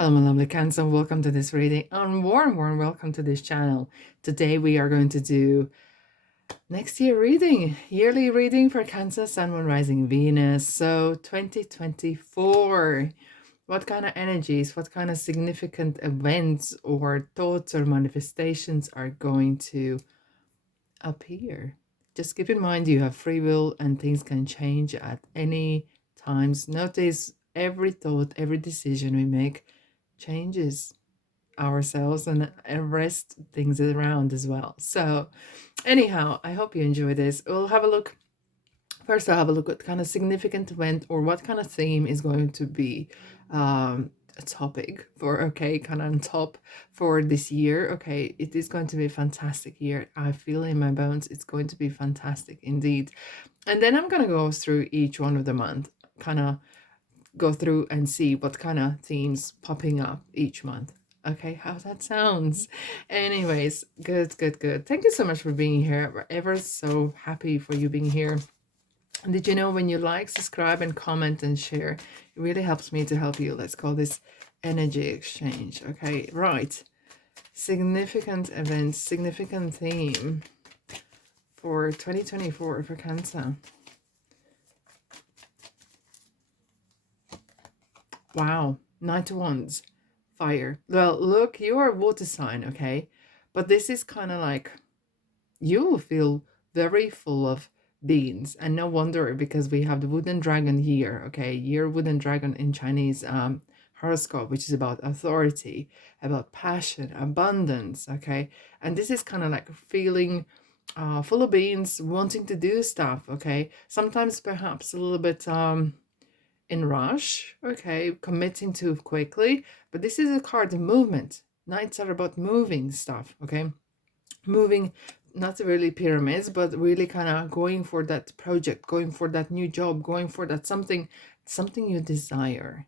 Hello, my lovely Cancer. Welcome to this reading, and warm welcome to this channel. Today we are going to do next year reading, yearly reading for Cancer, Sun, Moon, Rising, Venus. So 2024. What kind of energies, what kind of significant events or thoughts or manifestations are going to appear? Just keep in mind you have free will and things can change at any times. Notice every thought, every decision we make changes ourselves and rest things around as well. So anyhow, I hope you enjoy this. We'll have a look. First, I'll have a look at kind of significant event or what kind of theme is going to be a topic for, okay, kind of on top for this year. Okay, it is going to be a fantastic year. I feel in my bones it's going to be fantastic indeed. And then I'm going to go through each one of the month, kind of go through and see what kind of themes popping up each month. Okay, how that sounds. Anyways, good. Thank you so much for being here. We're ever so happy for you being here. And did you know when you like, subscribe, and comment and share, it really helps me to help you. Let's call this energy exchange. Okay, right. Significant events, significant theme for 2024 for Cancer. Wow, Knight of Wands, fire. Well, look, you are a water sign, okay? But this is kind of like, you will feel very full of beings. And no wonder, because we have the wooden dragon here, okay? Year wooden dragon in Chinese horoscope, which is about authority, about passion, abundance, okay? And this is kind of like feeling full of beings, wanting to do stuff, okay? Sometimes perhaps a little bit in rush, okay, committing too quickly, but this is a card of movement. Knights are about moving stuff, okay, moving, not really pyramids, but really kind of going for that project, going for that new job, going for that something you desire.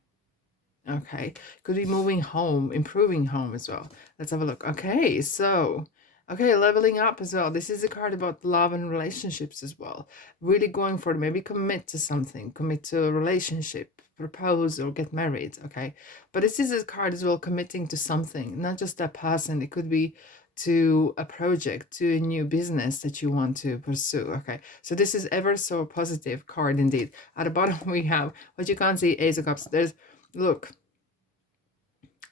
Okay, could be moving home, improving home as well. Let's have a look. Okay, so okay, leveling up as well. This is a card about love and relationships as well. Really going for it. Maybe commit to something, commit to a relationship, propose or get married. Okay, but this is a card as well, committing to something, not just that person. It could be to a project, to a new business that you want to pursue. Okay, so this is ever so positive card indeed. At the bottom we have what you can't see, Ace of Cups. There's, look,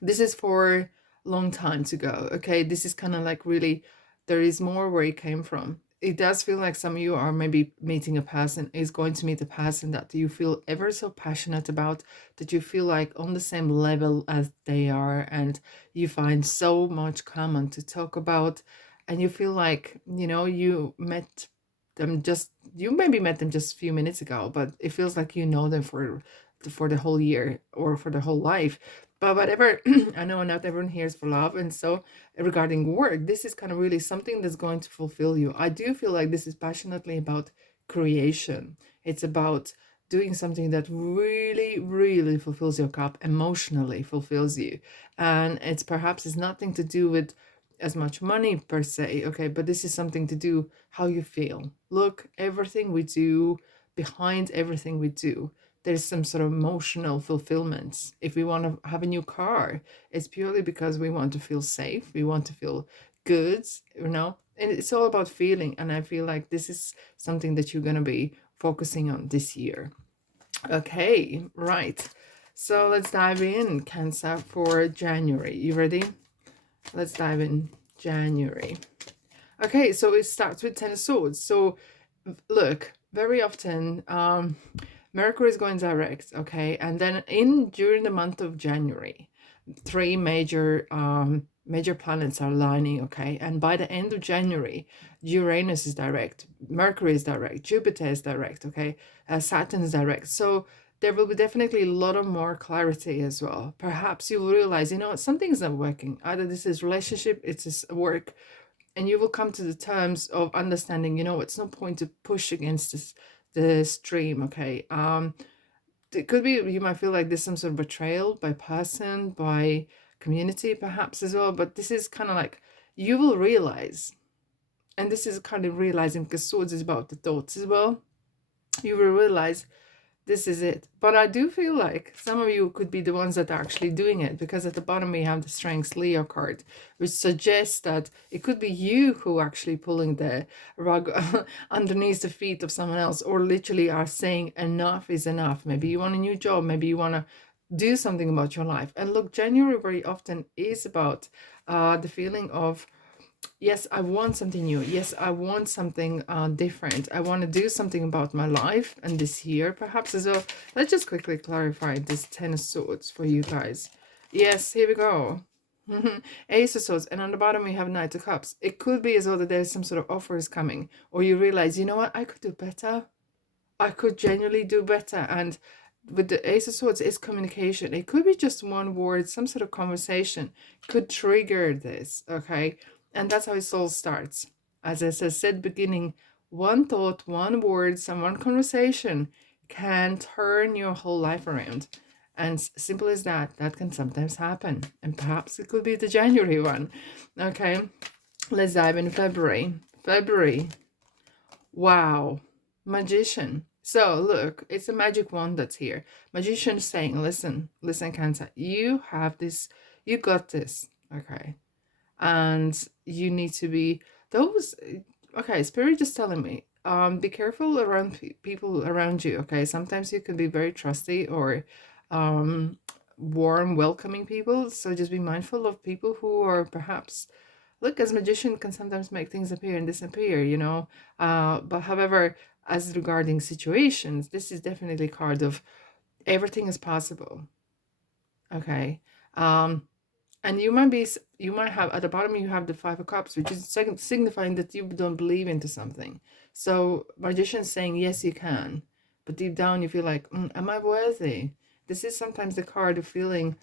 this is for a long time to go. Okay, this is kind of like really, there is more where it came from. It does feel like some of you are maybe meeting a person, is going to meet a person that you feel ever so passionate about, that you feel like on the same level as they are, and you find so much common to talk about, and you feel like, you know, you met them just, you maybe met them just a few minutes ago, but it feels like you know them for the whole year or for the whole life. But whatever, I know not everyone here is for love. And so regarding work, this is kind of really something that's going to fulfill you. I do feel like this is passionately about creation. It's about doing something that really fulfills your cup, emotionally fulfills you. And it's perhaps it's nothing to do with as much money per se, okay, but this is something to do how you feel. Look, everything we do, behind everything we do, there's some sort of emotional fulfillment. If we want to have a new car, it's purely because we want to feel safe, we want to feel good, you know, and it's all about feeling. And I feel like this is something that you're going to be focusing on this year. Okay, right, so let's dive in, Cancer, for January. You ready? Let's dive in. January. Okay, so it starts with Ten of Swords. So look, very often Mercury is going direct, okay, and then during the month of January, three major planets are aligning, okay, and by the end of January, Uranus is direct, Mercury is direct, Jupiter is direct, okay, Saturn is direct. So there will be definitely a lot of more clarity as well. Perhaps you will realize, you know, something's not working. Either this is relationship, it's this work, and you will come to the terms of understanding, you know, it's no point to push against the stream, okay. It could be you might feel like there's some sort of betrayal by person, by community perhaps as well, but this is kind of like you will realize, and this is kind of realizing, because swords is about the thoughts as well, you will realize This is it. But I do feel like some of you could be the ones that are actually doing it, because at the bottom we have the Strengths Leo card, which suggests that it could be you who actually pulling the rug underneath the feet of someone else, or literally are saying enough is enough. Maybe you want a new job, maybe you want to do something about your life. And look, January very often is about the feeling of, yes, I want something new. Yes, I want something different. I want to do something about my life and this year, perhaps as well. Let's just quickly clarify this Ten of Swords for you guys. Yes, here we go. Ace of Swords, and on the bottom we have Knight of Cups. It could be as well that there's some sort of offers coming, or you realize, you know what, I could do better. I could genuinely do better. And with the Ace of Swords, it's communication. It could be just one word, some sort of conversation could trigger this, okay? And that's how it all starts. As I said, beginning, one thought, one word, some one conversation can turn your whole life around. And simple as that, that can sometimes happen. And perhaps it could be the January one, okay? Let's dive in February. February, wow, Magician. So look, it's a magic wand that's here. Magician saying, listen, listen, Cancer, you have this, you got this, okay? And you need to be those, okay, Spirit is telling me, be careful around people around you, okay? Sometimes you can be very trusty or warm, welcoming people. So just be mindful of people who are perhaps, look, as magician can sometimes make things appear and disappear, you know. But however, as regarding situations, this is definitely a card of everything is possible. Okay. And you might have at the bottom you have the Five of Cups, which is signifying that you don't believe into something. So magician saying yes, you can, but deep down you feel like, am I worthy? This is sometimes the card of feeling,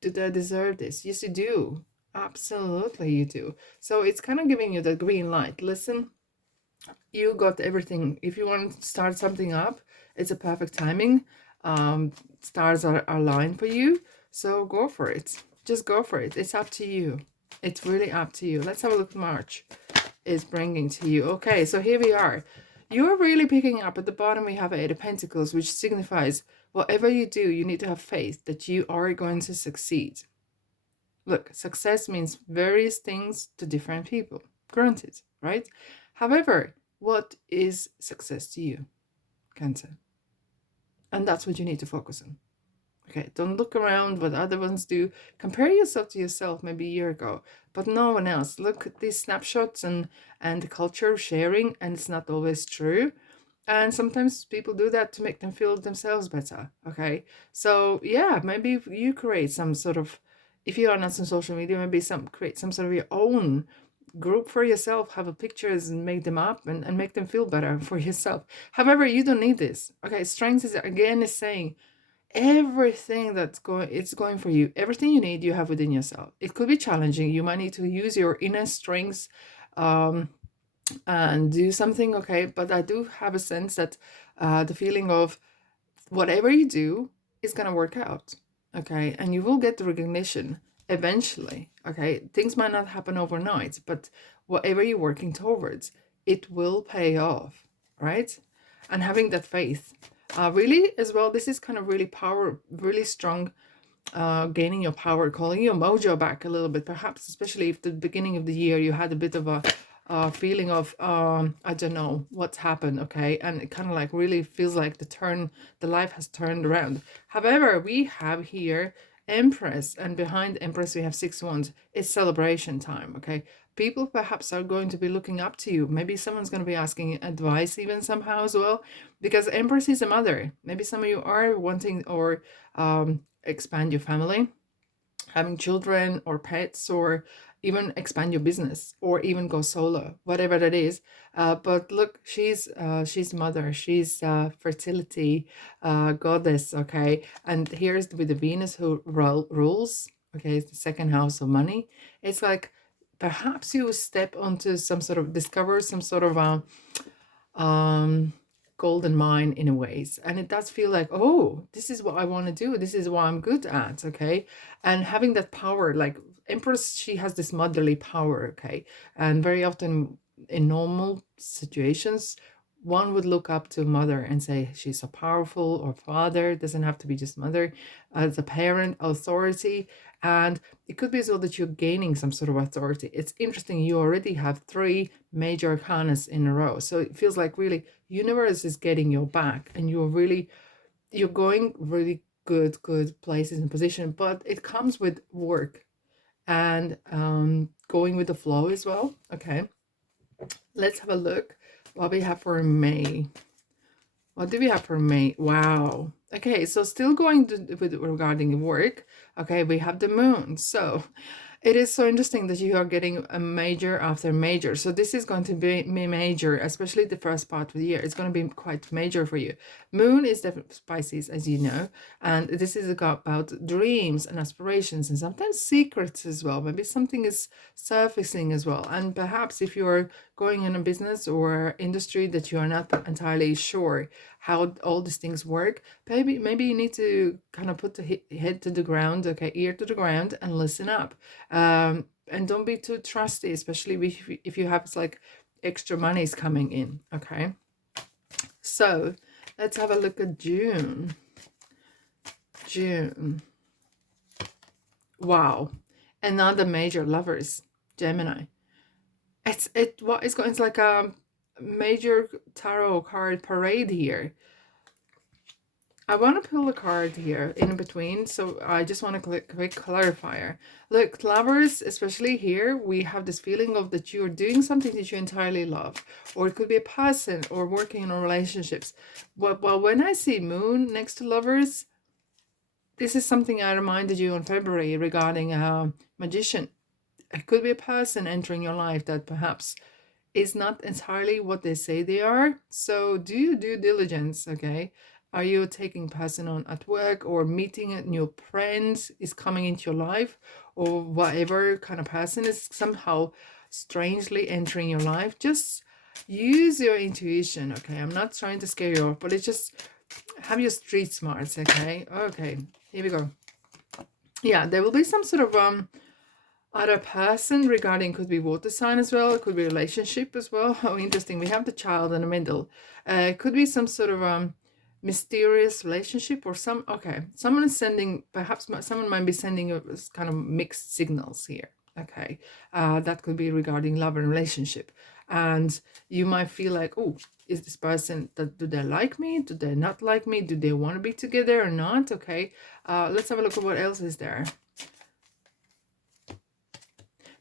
did I deserve this? Yes, you do. Absolutely, you do. So it's kind of giving you the green light. Listen, you got everything. If you want to start something up, it's a perfect timing. Stars are aligned for you. So go for it. Just go for it. It's up to you. It's really up to you. Let's have a look at March is bringing to you. Okay, so here we are. You're really picking up at the bottom. We have Eight of Pentacles, which signifies whatever you do, you need to have faith that you are going to succeed. Look, success means various things to different people. Granted, right? However, what is success to you, Cancer? And that's what you need to focus on. Okay, don't look around what other ones do. Compare yourself to yourself maybe a year ago, but no one else. Look at these snapshots and the culture of sharing, and it's not always true. And sometimes people do that to make them feel themselves better. Okay, so yeah, maybe if you create some sort of, if you are not on social media, maybe create some sort of your own group for yourself, have a pictures and make them up and make them feel better for yourself. However, you don't need this. Okay, strength is again is saying everything that's going, it's going for you. Everything you need, you have within yourself. It could be challenging. You might need to use your inner strengths and do something, okay? But I do have a sense that the feeling of whatever you do is going to work out, okay? And you will get the recognition eventually, okay? Things might not happen overnight, but whatever you're working towards, it will pay off, right? And having that faith. Really, as well, this is kind of really strong, gaining your power, calling your mojo back a little bit, perhaps, especially if the beginning of the year you had a bit of a feeling of, I don't know what's happened, okay? And it kind of like really feels like the life has turned around. However, we have here Empress, and behind Empress we have Six Wands. It's celebration time, okay? People perhaps are going to be looking up to you. Maybe someone's going to be asking advice even somehow as well, because Empress is a mother. Maybe some of you are wanting or expand your family, having children or pets, or even expand your business, or even go solo, whatever that is. But look, she's mother, she's fertility goddess, okay? And here's with the Venus who rules, okay, it's the second house of money. It's like perhaps you step onto some sort of, discover some sort of golden mine in a ways, and it does feel like, oh, this is what I want to do, this is what I'm good at, okay? And having that power, like Empress, she has this motherly power, okay? And very often in normal situations, one would look up to mother and say she's so powerful, or father, doesn't have to be just mother, as a parent, authority. And it could be as well that you're gaining some sort of authority. It's interesting, you already have three major arcanas in a row, so it feels like really universe is getting your back, and you're going really good places and position, but it comes with work and going with the flow as well. Okay, let's have a look what we have for May. What do we have for May? Wow. Okay, so still going with regarding work. Okay, we have the moon. So it is so interesting that you are getting a major after major. So this is going to be major, especially the first part of the year. It's going to be quite major for you. Moon is definitely Pisces, as you know, and this is about dreams and aspirations and sometimes secrets as well. Maybe something is surfacing as well. And perhaps if you're going in a business or industry that you are not entirely sure how all these things work, maybe you need to kind of put the head to the ground, okay, ear to the ground, and listen up. And don't be too trusty, especially if you have like extra monies coming in. Okay, so let's have a look at June. Wow, another major lovers, Gemini. It's like a major tarot card parade here. I want to pull a card here in between, so I just want to click quick clarifier. Look, lovers, especially here, we have this feeling of that you're doing something that you entirely love, or it could be a person or working in relationships. Well, when I see moon next to lovers, this is something I reminded you in February regarding a magician. It could be a person entering your life that perhaps is not entirely what they say they are. So do your due diligence, okay? Are you taking person on at work, or meeting a new friends is coming into your life, or whatever kind of person is somehow strangely entering your life? Just use your intuition, okay? I'm not trying to scare you off, but it's just have your street smarts, okay? Okay, here we go. Yeah, there will be some sort of other person regarding, could be water sign as well, it could be relationship as well. Oh, interesting, we have the child in the middle. It could be some sort of mysterious relationship, or someone is sending, perhaps someone might be sending you kind of mixed signals here. Okay, that could be regarding love and relationship, and you might feel like, oh, is this person, that do they like me, do they not like me, do they want to be together or not? Okay, let's have a look at what else is there.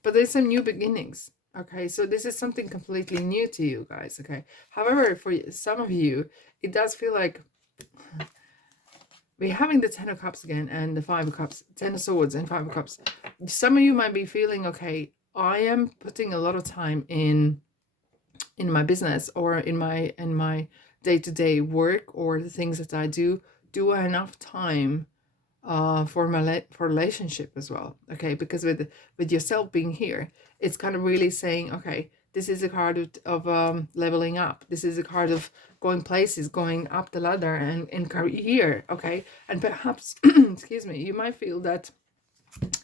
But there's some new beginnings. Okay, so this is something completely new to you guys. Okay, however, for some of you, it does feel like we're having the 10 of cups again, and the 5 of cups, 10 of swords and 5 of cups. Some of you might be feeling, okay, I am putting a lot of time in my business, or in my day-to-day work, or the things that I do I enough time for for relationship as well? Okay, because with yourself being here, it's kind of really saying, okay, this is a card of leveling up. This is a card of going places, going up the ladder, and in career. Okay, and perhaps excuse me, you might feel that,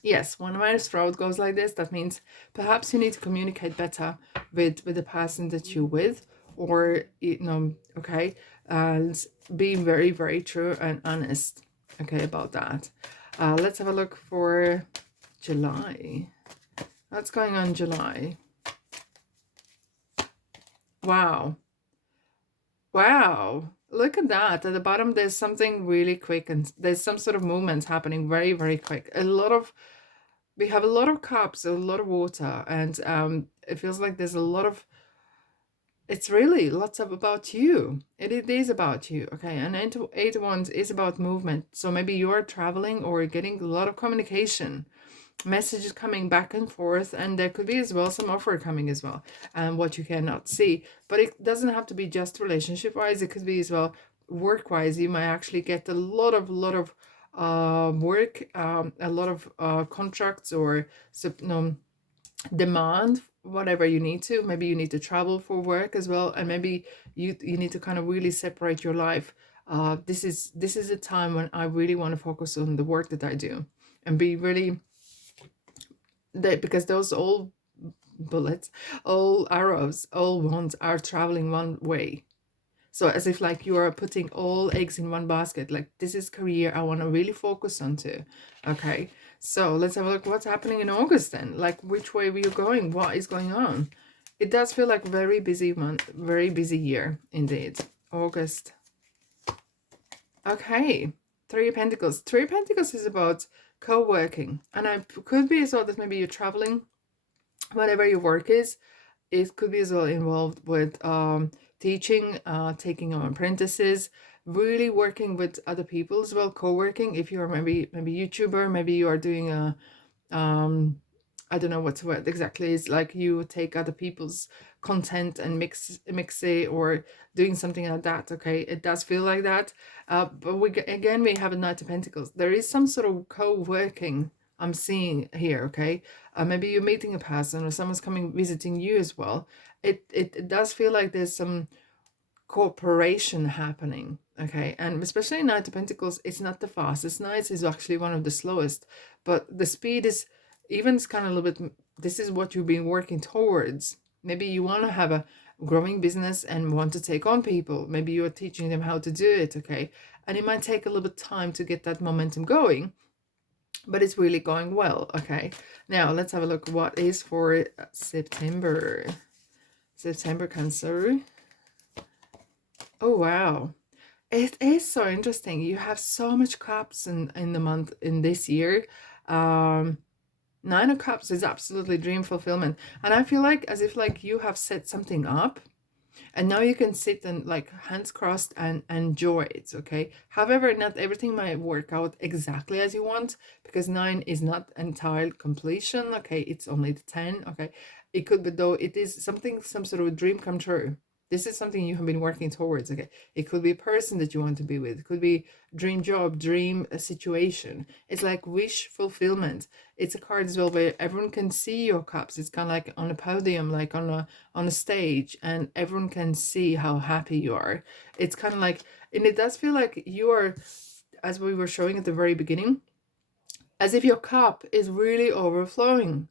yes, when my throat goes like this, that means perhaps you need to communicate better with the person that you're with, or okay, and be very true and honest, okay, about that. Let's have a look for July. What's going on in July? Wow, look at that. At the bottom there's something really quick, and there's some sort of movement happening very quick. We have a lot of cups, a lot of water, and it feels like there's a lot of, it's really lots of about you. It is about you, okay? And eight of wands is about movement. So maybe you're traveling or getting a lot of communication, messages coming back and forth, and there could be as well some offer coming as well, and what you cannot see. But it doesn't have to be just relationship wise, it could be as well work wise. You might actually get a lot of work, a lot of contracts, or demand, whatever you need to. Maybe you need to travel for work as well, and maybe you need to kind of really separate your life. This is a time when I really want to focus on the work that I do, and be really that, because those all bullets, all arrows, all wands are traveling one way. So as if like you are putting all eggs in one basket, like this is career I want to really focus on too. Okay, so let's have a look what's happening in August then. Like which way were you going? What is going on? It does feel like very busy month, very busy year indeed. August. Okay, Three of Pentacles. Three of Pentacles is about co-working, and I could be as well that maybe you're traveling, whatever your work is. It could be as well involved with teaching, taking on apprentices, really working with other people as well, co-working. If you're maybe YouTuber, maybe you are doing a I don't know what the word exactly is, like you take other people's content and mix it, or doing something like that. Okay, it does feel like that. But again, we have a Knight of Pentacles. There is some sort of co-working I'm seeing here. Okay, maybe you're meeting a person or someone's coming visiting you as well. It does feel like there's some cooperation happening. Okay, and especially in Knight of Pentacles, it's not the fastest knights, it's actually one of the slowest, but the speed is even, it's kind of a little bit, this is what you've been working towards. Maybe you want to have a growing business and want to take on people. Maybe you're teaching them how to do it. Okay, and it might take a little bit time to get that momentum going, but it's really going well. Okay, now let's have a look what is for September. September Cancer. Oh wow, it is so interesting. You have so much cups in the month in this year. Um, Nine of Cups is absolutely dream fulfillment, and I feel like as if like you have set something up, and now you can sit and like hands crossed and enjoy it. Okay, however, not everything might work out exactly as you want, because nine is not entire completion. Okay, it's only the 10. Okay, it could be, though it is something, some sort of dream come true. This is something you have been working towards. Okay, it could be a person that you want to be with, it could be dream job, dream situation. It's like wish fulfillment. It's a card as well where everyone can see your cups. It's kind of like on a podium, like on a stage, and everyone can see how happy you are. It's kind of like, and it does feel like you are, as we were showing at the very beginning, as if your cup is really overflowing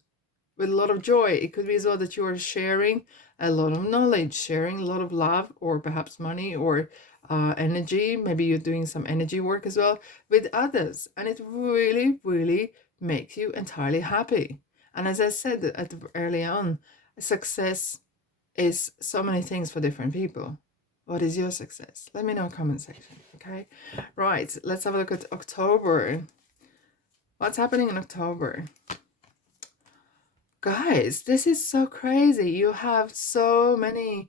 with a lot of joy. It could be as well that you are sharing a lot of knowledge, sharing a lot of love, or perhaps money, or energy. Maybe you're doing some energy work as well with others, and it really, really makes you entirely happy. And as I said early on, success is so many things for different people. What is your success? Let me know in the comment section. Okay, right, let's have a look at October. What's happening in October? Guys, this is so crazy. You have so many.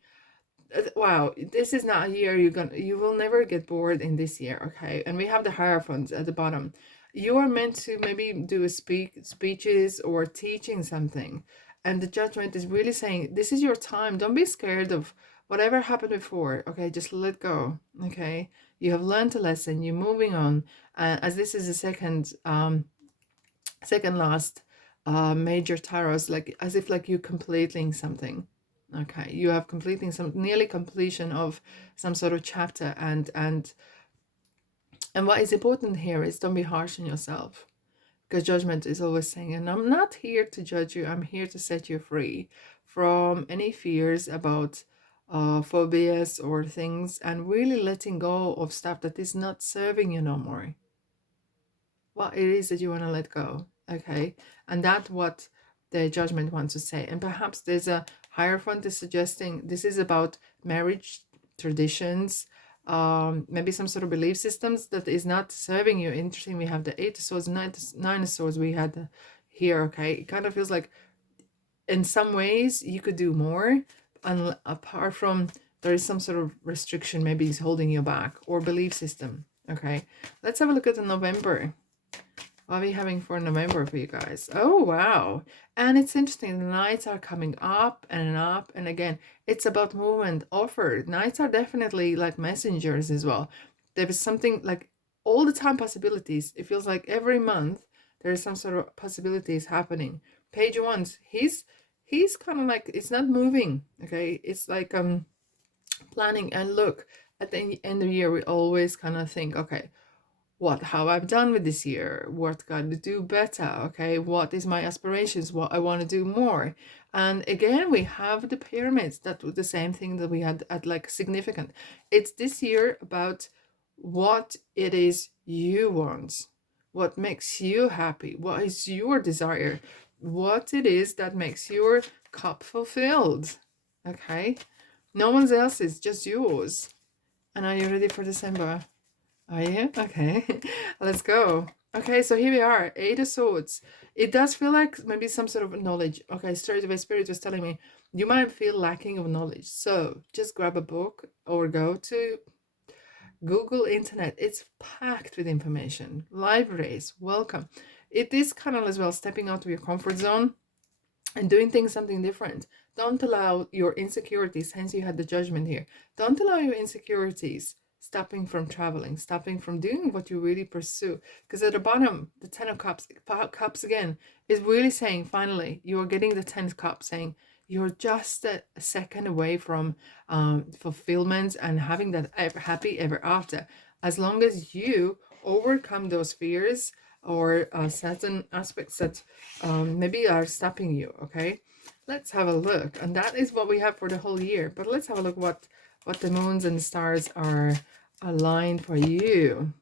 Wow, this is not a year you will never get bored in this year. Okay, and we have the Hierophants at the bottom. You are meant to maybe do a speeches or teaching something, and the Judgment is really saying this is your time. Don't be scared of whatever happened before. Okay, just let go. Okay, you have learned a lesson. You're moving on. As this is the second last major tarots, like as if like you completing something. Okay, you have completing some, nearly completion of some sort of chapter, and what is important here is don't be harsh on yourself, because Judgment is always saying, and I'm not here to judge you, I'm here to set you free from any fears about phobias or things, and really letting go of stuff that is not serving you no more. What it is that you want to let go. Okay, and that's what the Judgment wants to say. And perhaps there's a Hierophant is suggesting this is about marriage traditions, maybe some sort of belief systems that is not serving you. Interesting, we have the Eight of Swords, Nine of Swords we had here. Okay, it kind of feels like in some ways you could do more, and apart from there is some sort of restriction, maybe is holding you back, or belief system. Okay, let's have a look at the November. What are we having for November for you guys? Oh, wow. And it's interesting. The nights are coming up and up. And again, it's about movement, offer. Nights are definitely like messengers as well. There is something like all the time possibilities. It feels like every month there is some sort of possibilities happening. Page of Wands, he's kind of like, it's not moving. Okay. It's like planning. And look, at the end of the year, we always kind of think, okay, what how I've done with this year, what got to do better, okay, what is my aspirations, what I want to do more. And again, we have the pyramids, that was the same thing that we had at like significant. It's this year about what it is you want, what makes you happy, what is your desire, what it is that makes your cup fulfilled. Okay, no one's else's, just yours. And are you ready for December? Are you? Okay. Let's go. Okay, so here we are, Eight of Swords. It does feel like maybe some sort of knowledge. Okay, straight away Spirit was telling me you might feel lacking of knowledge. So just grab a book or go to Google Internet. It's packed with information. Libraries, welcome. It is kind of as well stepping out of your comfort zone and doing things something different. Don't allow your insecurities, hence you had the judgment here. Don't allow your insecurities stopping from traveling, stopping from doing what you really pursue. Because at the bottom, the Ten of Cups again, is really saying, finally, you're getting the 10th cup, saying you're just a second away from fulfillment and having that happy ever after. As long as you overcome those fears or certain aspects that maybe are stopping you. Okay, let's have a look, and that is what we have for the whole year. But let's have a look what the moons and the stars are aligned for you.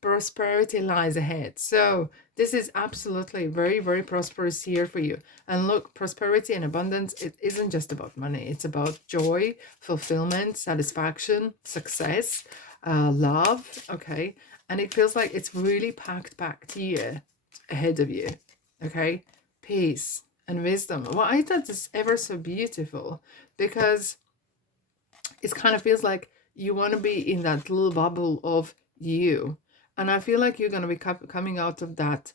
Prosperity lies ahead. So this is absolutely very, very prosperous year for you. And look, prosperity and abundance, it isn't just about money. It's about joy, fulfillment, satisfaction, success, love. Okay, and it feels like it's really packed here ahead of you. Okay, peace and wisdom. Well, I thought this ever so beautiful, because it kind of feels like you want to be in that little bubble of you. And I feel like you're going to be coming out of that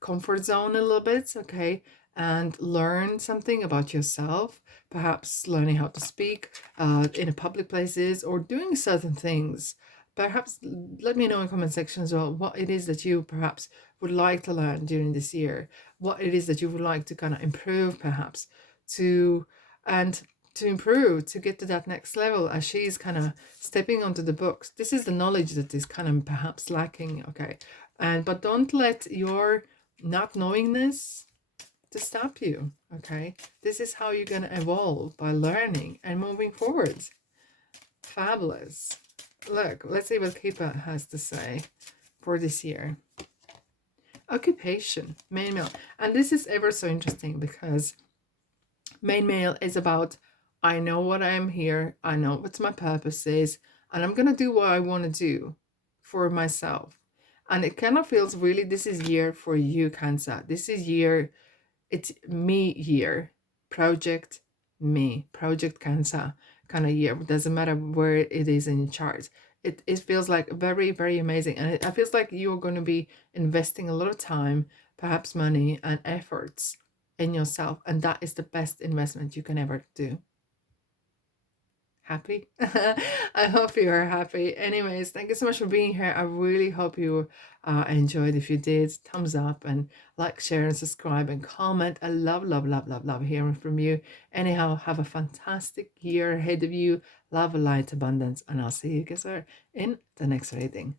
comfort zone a little bit, okay, and learn something about yourself, perhaps learning how to speak in a public places or doing certain things. Perhaps let me know in comment section as well what it is that you perhaps would like to learn during this year, what it is that you would like to kind of improve perhaps to, and to improve, to get to that next level as she's kind of stepping onto the books. This is the knowledge that is kind of perhaps lacking, okay? And but don't let your not knowingness to stop you, okay? This is how you're going to evolve, by learning and moving forward. Fabulous. Look, let's see what Keepa has to say for this year. Occupation, main male. And this is ever so interesting, because main male is about, I know what I'm here, I know what my purpose is, and I'm going to do what I want to do for myself. And it kind of feels really, this is year for you, Cancer. This is year, it's me year. Project me, Project Cancer kind of year. It doesn't matter where it is in your chart. It feels like very, very amazing. And it feels like you're going to be investing a lot of time, perhaps money and efforts in yourself. And that is the best investment you can ever do. Happy? I hope you are happy. Anyways, thank you so much for being here. I really hope you enjoyed. If you did, thumbs up and like, share, and subscribe and comment. I love, love, love, love, love hearing from you. Anyhow, have a fantastic year ahead of you. Love, light, abundance, and I'll see you guys in the next reading.